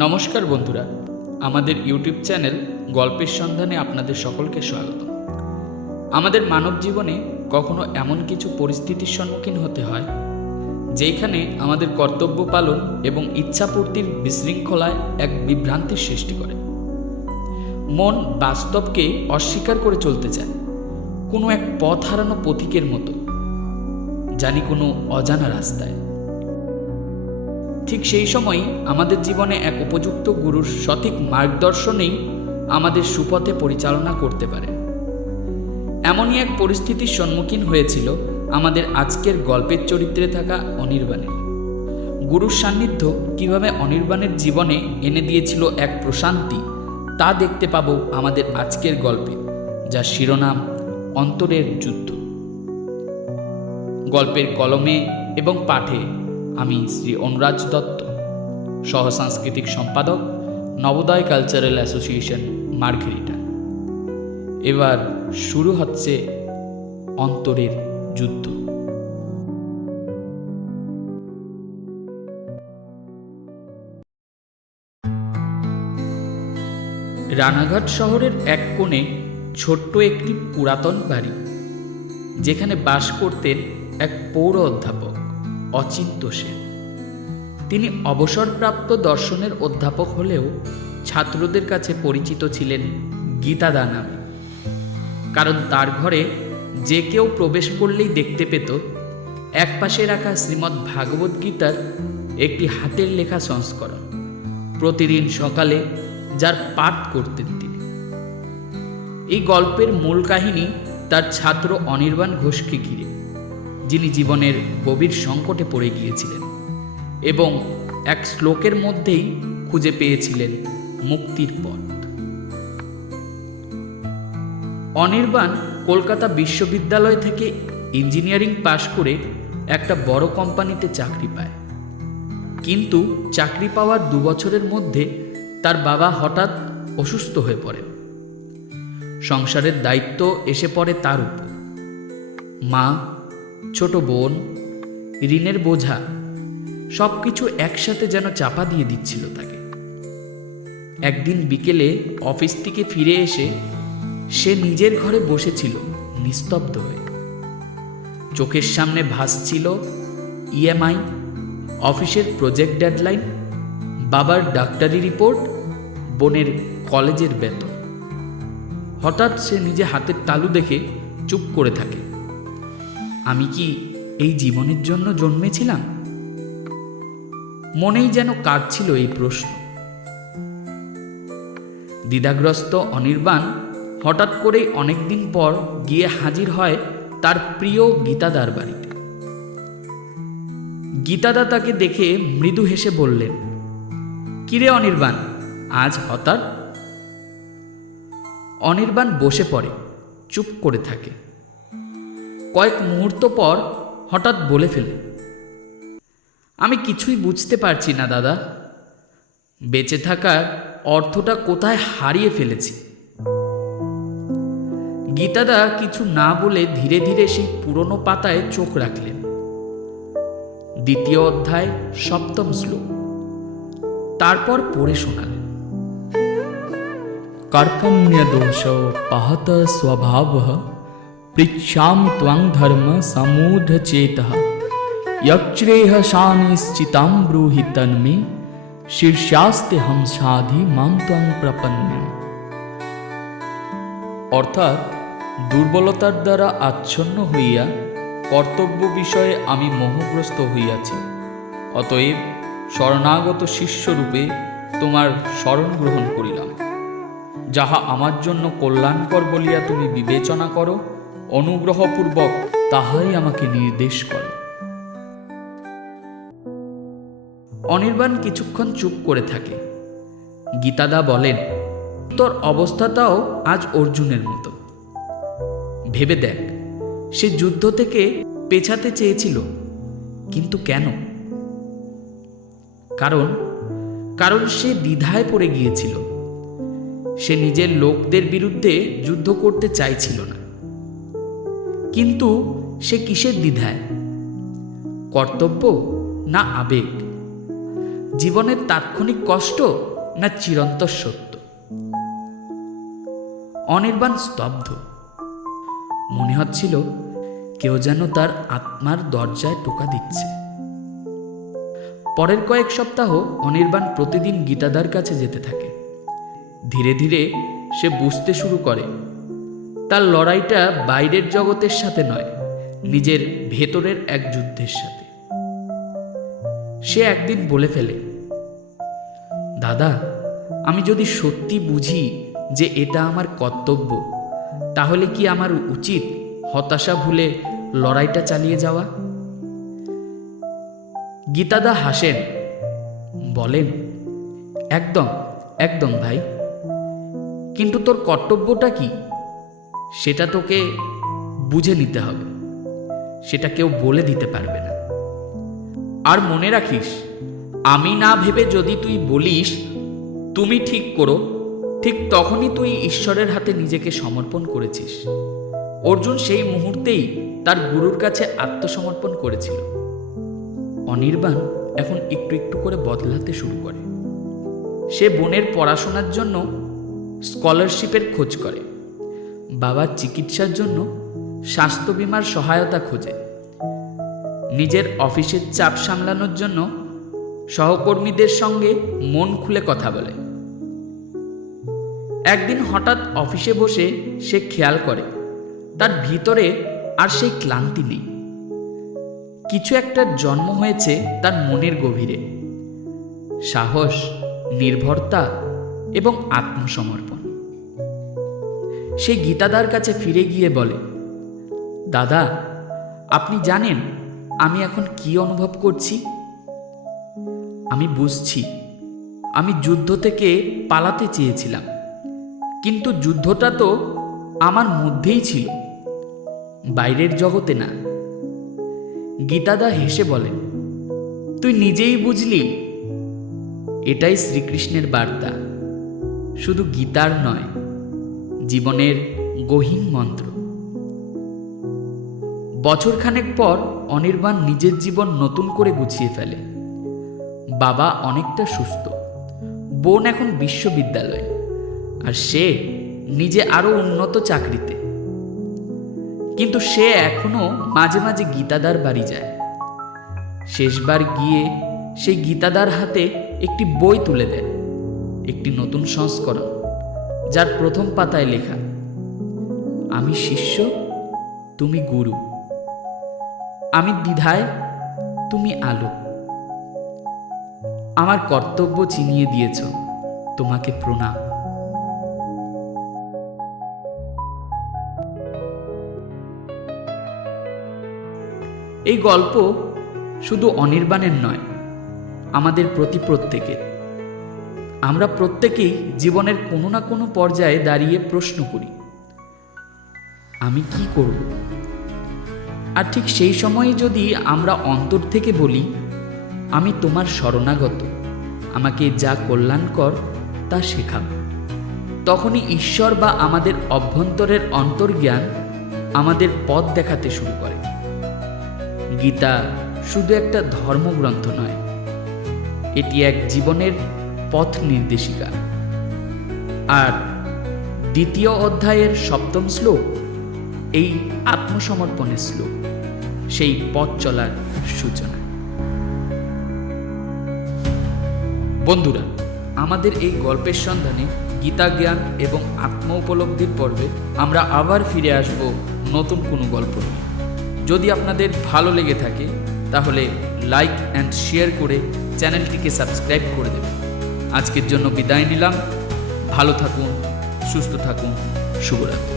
নমস্কার বন্ধুরা, আমাদের ইউটিউব চ্যানেল গল্পের সন্ধানে আপনাদের সকলকে স্বাগত। আমাদের মানব জীবনে কখনো এমন কিছু পরিস্থিতির সম্মুখীন হতে হয় যেখানে আমাদের কর্তব্য পালন এবং ইচ্ছাপূর্তির বিশৃঙ্খলায় এক বিভ্রান্তির সৃষ্টি করে। মন বাস্তবকে অস্বীকার করে চলতে চায়, কোনো এক পথ হারানো পথিকের মতো, জানি কোনো অজানা রাস্তায়। ঠিক সেই সময় আমাদের জীবনে এক উপযুক্ত গুরুর সঠিক মার্গদর্শনেই আমাদের সুপথে পরিচালনা করতে পারে। এমনই এক পরিস্থিতির সম্মুখীন হয়েছিল আমাদের আজকের গল্পের চরিত্রে থাকা অনির্বাণের। গুরুর সান্নিধ্য কিভাবে অনির্বাণের জীবনে এনে দিয়েছিল এক প্রশান্তি, তা দেখতে পাবো আমাদের আজকের গল্পে, যার শিরোনাম অন্তরের যুদ্ধ। গল্পের কলমে এবং পাঠে আমি শ্রী অনুরাজ দত্ত, সহ সাংস্কৃতিক সম্পাদক, নবোদয় কালচারাল অ্যাসোসিয়েশন, মার্ঘেরিটা। এবার শুরু হচ্ছে অন্তরের যুদ্ধ। রানাঘাট শহরের এক কোণে ছোট্ট একটি পুরাতন বাড়ি, যেখানে বাস করতেন এক পৌর অধ্যাপক অচিন্ত সেন। তিনি অবসরপ্রাপ্ত দর্শনের অধ্যাপক হলেও ছাত্রদের কাছে পরিচিত ছিলেন গীতাদা নামে, কারণ তার ঘরে যে কেউ প্রবেশ করলেই দেখতে পেত একপাশে রাখা শ্রীমদ্ ভাগবত গীতার একটি হাতের লেখা সংস্করণ, প্রতিদিন সকালে যার পাঠ করতেন তিনি। এই গল্পের মূল কাহিনী তার ছাত্র অনির্বাণ ঘোষকে ঘিরে, যিনি জীবনের গভীর সংকটে পড়ে গিয়েছিলেন এবং এক শ্লোকের মধ্যেই খুঁজে পেয়েছিলেন মুক্তির পথ। অনির্বাণ কলকাতা বিশ্ববিদ্যালয় থেকে ইঞ্জিনিয়ারিং পাশ করে একটা বড় কোম্পানিতে চাকরি পায়, কিন্তু চাকরি পাওয়ার 2 বছরের মধ্যে তার বাবা হঠাৎ অসুস্থ হয়ে পড়েন। সংসারের দায়িত্ব এসে পড়ে তার উপর। মা, ছোট বোন, ঋণের বোঝা, সবকিছু একসাথে যেন চাপা দিয়ে দিচ্ছিল তাকে। একদিন বিকেলে অফিস থেকে ফিরে এসে সে নিজের ঘরে বসেছিল নিস্তব্ধ হয়ে। চোখের সামনে ভাসছিল ইএমআই, অফিসের প্রজেক্ট ডেডলাইন, বাবার ডাক্তারি রিপোর্ট, বোনের কলেজের বেতন। হঠাৎ সে নিজে হাতের তালু দেখে চুপ করে থাকে। আমি কি এই জীবনের জন্য জন্মেছিলাম? মনেই যেন কাঁদছিল এই প্রশ্ন। দ্বিধাগ্রস্ত অনির্বাণ হঠাৎ করেই অনেকদিন পর গিয়ে হাজির হয় তার প্রিয় গীতাদার বাড়িতে। গীতাদা তাকে দেখে মৃদু হেসে বললেন, কিরে অনির্বাণ, আজ হঠাৎ? অনির্বাণ বসে পড়ে, চুপ করে থাকে। কয়েক মুহূর্ত পর হঠাৎ বলে ফেলে, আমি কিছুই বুঝতে পারছি না দাদা। বেঁচে থাকার অর্থটা কোথায় হারিয়ে ফেলেছি। গীতাদা কিছু না বলে ধীরে ধীরে সেই পুরনো পাতায় চোখ রাখলেন। 2য় অধ্যায় 7ম শ্লোক। তারপর পড়ে শোনালেন, कर्पण्य दोष पहत स्वभाव पृच्छामि त्वं धर्म समूढ़ चेतः यक्ष्रेह शानिश्चितां ब्रूहि तन्मे शीर्षास्ते हम साधि मां त्वं प्रपन्नम्। অর্থাৎ দুর্বলতার দ্বারা আচ্ছন্ন হইয়া কর্তব্য বিষয়ে আমি মোহগ্রস্ত হইয়াছি, অতএব শরণাগত শিষ্যরূপে তোমার শরণ গ্রহণ করিলাম। যাহা আমার জন্য কল্যাণকর বলিয়া তুমি বিবেচনা করো, অনুগ্রহপূর্বক তাহাই আমাকে নির্দেশ করো। অনির্বাণ কিছুক্ষণ চুপ করে থাকে। গীতাদা বলেন, তোর অবস্থাটাও আজ অর্জুনের মতো। ভেবে দেখ, সে যুদ্ধ থেকে পেছাতে চেয়েছিল, কিন্তু কেন? কারণ সে দ্বিধায় পড়ে গিয়েছিল। সে নিজের লোকদের বিরুদ্ধে যুদ্ধ করতে চাইছিল না, কিন্তু সে কিসের দ্বিধায়? কর্তব্য না আবেগ? জীবনের তাৎক্ষণিক কষ্ট না চিরন্তর সত্য? অনির্বাণ স্তব্ধ। মনে হচ্ছিল কেউ যেন তার আত্মার দরজায় টোকা দিচ্ছে। পরের কয়েক সপ্তাহ অনির্বাণ প্রতিদিন গীতাদার কাছে যেতে থাকে। ধীরে ধীরে সে বুঝতে শুরু করে তার লড়াইটা বাইরের জগতের সাথে নয়, নিজের ভেতরের এক যুদ্ধের সাথে। সে একদিন বলে ফেলে, দাদা, আমি যদি সত্যি বুঝি যে এটা আমার কর্তব্য, তাহলে কি আমার উচিত হতাশা ভুলে লড়াইটা চালিয়ে যাওয়া? গীতাদা হাসেন, বলেন, একদম একদম ভাই, কিন্তু তোর কর্তব্যটা কি সেটা তোকে বুঝে নিতে হবে, সেটা কেউ বলে দিতে পারবে না। আর মনে রাখিস, আমি না ভেবে যদি তুই বলিস তুমি ঠিক করো, ঠিক তখনই তুই ঈশ্বরের হাতে নিজেকে সমর্পণ করেছিস। অর্জুন সেই মুহূর্তেই তার গুরুর কাছে আত্মসমর্পণ করেছিল। অনির্বাণ এখন একটু একটু করে বদলাতে শুরু করে। সে বোনের পড়াশোনার জন্য স্কলারশিপের খোঁজ করে, বাবার চিকিৎসার জন্য স্বাস্থ্য বীমার সহায়তা খোঁজে, নিজের অফিসের চাপ সামলানোর জন্য সহকর্মীদের সঙ্গে মন খুলে কথা বলে। একদিন হঠাৎ অফিসে বসে সে খেয়াল করে তার ভিতরে আর সেই ক্লান্তি নেই। কিছু একটা জন্ম হয়েছে তার মনের গভীরে, সাহস, নির্ভরতা এবং আত্মসমর্পণ। সে গীতাদার কাছে ফিরে গিয়ে বলে, দাদা, আপনি জানেন আমি এখন কি অনুভব করছি? আমি বুঝছি আমি যুদ্ধ থেকে পালাতে চেয়েছিলাম, কিন্তু যুদ্ধটা তো আমার মধ্যেই ছিল, বাইরের জগতে না। গীতাদা হেসে বলেন, তুই নিজেই বুঝলি? এটাই শ্রীকৃষ্ণের বার্তা, শুধু গীতার নয়, জীবনের গহীন মন্ত্র। বছরখানেক পর অনির্বাণ নিজের জীবন নতুন করে গুছিয়ে ফেলে। বাবা অনেকটা সুস্থ, বোন এখন বিশ্ববিদ্যালয়ে, আর সে নিজে আরো উন্নত চাকরিতে। কিন্তু সে এখনো মাঝে মাঝে গীতাদার বাড়ি যায়। শেষবার গিয়ে সেই গীতাদার হাতে একটি বই তুলে দেয়, একটি নতুন সংস্করণ, যার প্রথম পাতায় লেখা, আমি শিষ্য, তুমি গুরু, আমি দ্বিধায়, তুমি আলো, আমার কর্তব্য চিনিয়ে দিয়েছ, তোমাকে প্রণাম। এই গল্প শুধু অনির্বাণের নয়, আমাদের প্রত্যেকের। আমরা প্রত্যেকেই জীবনের কোনো না কোনো পর্যায়ে দাঁড়িয়ে প্রশ্ন করি, আমি কি করব? আর ঠিক সেই সময়ে যদি আমরা অন্তর থেকে বলি, আমি তোমার শরণাগত, আমাকে যা কল্যাণকর তা শেখাও, তখনই ঈশ্বর বা আমাদের অভ্যন্তরের অন্তর্জ্ঞান আমাদের পথ দেখাতে শুরু করে। গীতা শুধু একটা ধর্মগ্রন্থ নয়, এটি এক জীবনের পথ নির্দেশিকা। আর দ্বিতীয় অধ্যায়ের 7ম শ্লোক এই আত্মসমর্পণের শ্লোক, সেই পথ চলার সূচনা। বন্ধুরা, আমাদের এই গল্পের সন্ধানে গীতা জ্ঞান এবং আত্ম উপলব্ধির পর্বে আমরা আবার ফিরে আসব নতুন কোনো গল্প নিয়ে। যদি আপনাদের ভালো লেগে থাকে তাহলে লাইক অ্যান্ড শেয়ার করে চ্যানেলটিকে সাবস্ক্রাইব করে দেবেন। আজকের জন্য বিদায় নিলাম। ভালো থাকুন, সুস্থ থাকুন, শুভরাত্রি।